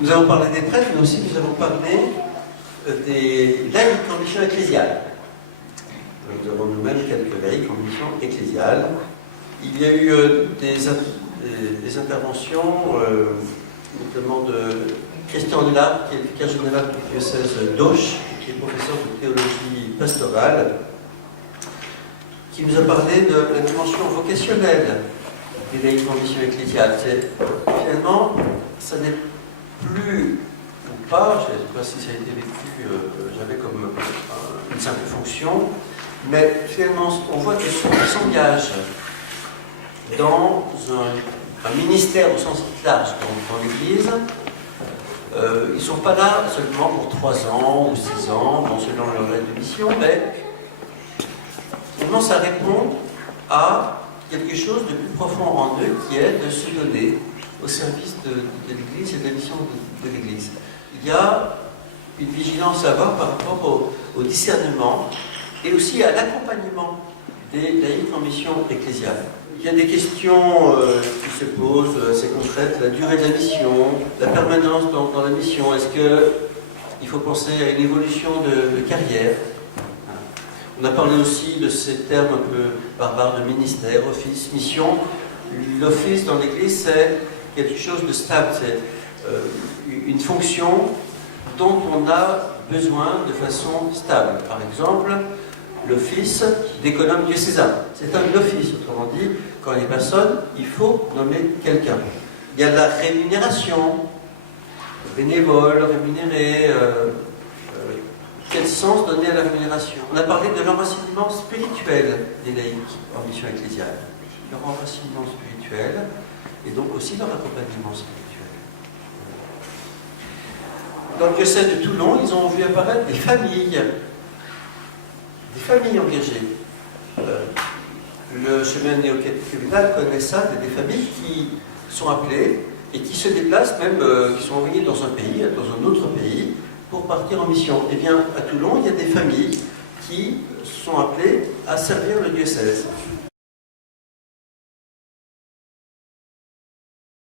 Nous avons parlé des prêtres, mais aussi nous avons parlé des laïcs en mission ecclésiale. Nous avons nous-mêmes quelques laïcs en mission ecclésiale. Il y a eu des interventions, notamment de Christian Delard, qui est le vicaire général du diocèse d'Auch, qui est professeur de théologie pastorale, qui nous a parlé de la dimension vocationnelle des laïcs en mission ecclésiale. Finalement, ça n'est plus ou pas, je ne sais pas si ça a été vécu, j'avais comme une simple fonction, mais finalement, on voit que ceux qui s'engagent dans un ministère au sens large dans l'Église, ils ne sont pas là seulement pour 3 ans ou 6 ans, selon leur aide de mission, mais finalement ça répond à quelque chose de plus profond en eux qui est de se donner au service de l'Église et de la mission de l'Église. Il y a une vigilance à avoir par rapport au discernement et aussi à l'accompagnement des laïcs en mission ecclésiale. Il y a des questions qui se posent, assez concrètes, la durée de la mission, la permanence dans la mission, est-ce qu'il faut penser à une évolution de carrière? On a parlé aussi de ces termes un peu barbares de ministère, office, mission. L'office dans l'Église, c'est quelque chose de stable, c'est une fonction dont on a besoin de façon stable. Par exemple, l'office d'économe diocésain. C'est un office, autrement dit, quand il y a personne, il faut nommer quelqu'un. Il y a la rémunération, bénévole, rémunéré, quel sens donner à la rémunération? On a parlé de l'enracinement spirituel des laïcs en mission ecclésiale. Leur enracinement spirituel et donc aussi leur accompagnement spirituel. Dans le diocèse de Toulon, ils ont vu apparaître des familles engagées. Le chemin néo-communal connaît ça, des familles qui sont appelées et qui se déplacent, même qui sont envoyées dans un pays, dans un autre pays, pour partir en mission. Eh bien, à Toulon, il y a des familles qui sont appelées à servir le diocèse.